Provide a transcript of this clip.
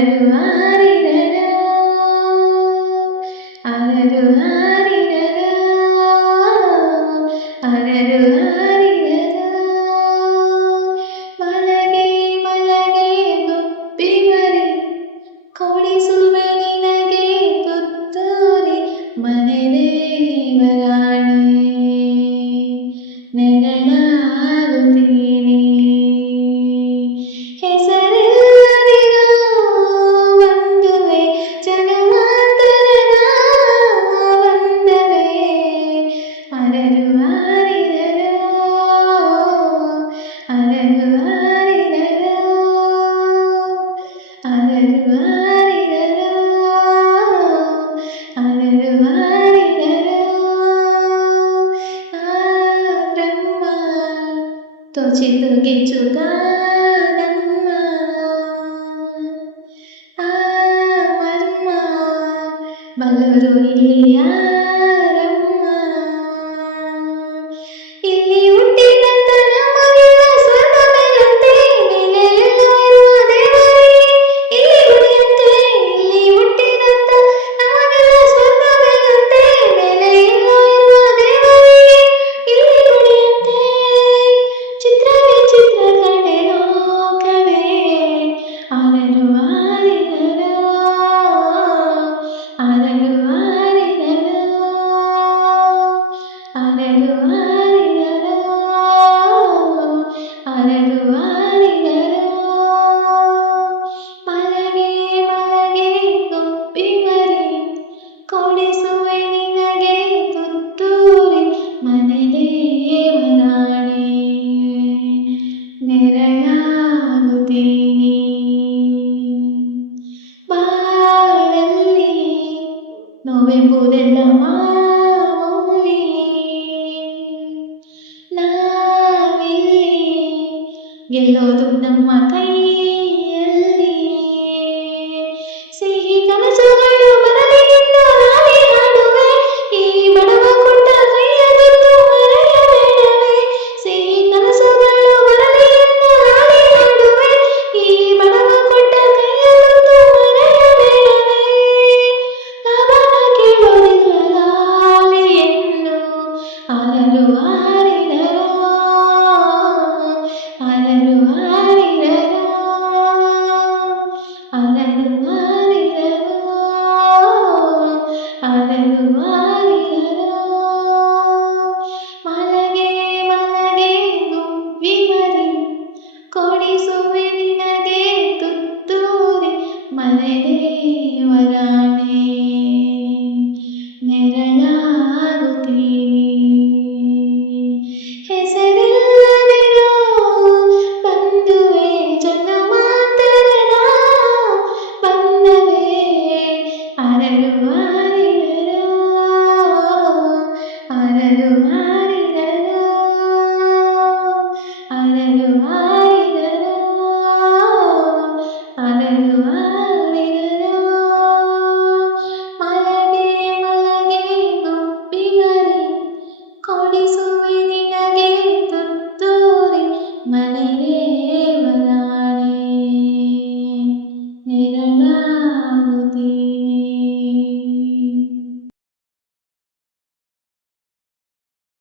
ಅರರು ಹಾರಿರರ ಅರರು ಹಾರಿರರ ಅರರು ಹಾರಿರರ ಮಲಗೆ ಮಲಗೆ ಗುಬ್ಬಿ ಮರಿ ಕೊಡಿಸುವೆ ನಿನಗೆ ತುತ್ತೂರಿ ಮನೆ ದೇವರಾಣಿ ನೆರಳಾಗುತ್ತೀನಿ ಹೆಸರಿಲ್ಲದಿರೋ ಬಂಧುವೆ ಜಗಮಾತರದ ಬಂಧವೇ ಅರರು ಹಾರಿರರೋ ಅರರು ಹಾರಿರರೋ ಅರರು ಹಾರಿರರೋ ಅರರು ಹಾರಿರರೋ ಬ್ರಹ್ಮ ತೋಚಿತು ಗಿಚ್ಚುಗ ನಮ್ಮ ಮರ್ಮ ಬಲ್ಲವರು ಇಲ್ಲಿ ಯಾರಮ್ಮ ಇಲ್ಲಿ ಹುಟ್ಟಿದಂತ ನಮಗೆಲ್ಲ ಸ್ವರ್ಗವೆಲ್ಲಂತೆ ಮೇಲೆಲ್ಲ ಇರುವ ದೇವರಿಗೆ ಇಲ್ಲಿ ಗುಡಿಯಂತೆ ಇಲ್ಲಿ ಹುಟ್ಟಿದಂತ ನಮಗೆಲ್ಲ ಸ್ವರ್ಗವೆಲ್ಲಂತೆ ಮೇಲೆ ಎಲ್ಲ ಇರುವ ದೇವರಿಗೆ ಇಲ್ಲಿ ಗುಡಿಯಂತೆ ಚಿತ್ರವೇ ಚಿತ್ರ ಕಡೆ ಲೋಕವೇ ಅರರು ಹಾರಿರರೋ ಅರರು ಹಾರಿರರೋ ಅರರು ಹಾರಿರರೋ ಅರರು ಹಾರಿರರೋ ಮಲಗೆ ಮಲಗೆ ಗುಬ್ಬಿ ಮರಿ ಕೊಡಿಸುವೆ ನಿನಗೆ ತುತ್ತೂರಿ ಮನೆ ದೇವರಾಣಿ ನೆರಳಾಗುತ್ತೀನಿ ಬಾಳಲ್ಲಿ ನೋವೆಂಬುದೆಲ್ಲ ಮಾಮೂಲಿ ನಾವಿಲ್ಲಿ ಗೆಲ್ಲೋದು ನಮ್ಮ ಕೈಯಲ್ಲಿ ಸಿಹಿ ಕನಸುಗಳು ಬರಲಿ ಎಂದು ನಾನೇ ಹಾಡುವೆ ಈ ಬಡವ ಕೊಟ್ಟ ಕೈಯ ತುತ್ತು ಮರೆಯಬೇಡವೇ ಸಿಹಿ ಕನಸುಗಳು ಬರಲಿ ಎಂದು ನಾನೇ ಹಾಡುವೆ ಈ ಬಡವ ಕೊಟ್ಟ ಕೈಯ ತುತ್ತು ಮರೆಯಬೇಡವೇ ಲಾಭವ ಕೇಳೋದಿಲ್ಲ ಲಾಲಿ ಎಂದು ಅರರು ಹಾರಿರರೋ ಅರರು ಹಾರಿರರೋ ಅರರು ಹಾರಿರರೋ ಅರರು ಹಾರಿರರೋ ಮಲಗೆ ಮಲಗೆ ಗುಬ್ಬಿ ಮರಿ ಕೊಡಿಸುವೆ ನಿನಗೆ ತುತ್ತೂರಿ ಮನೆ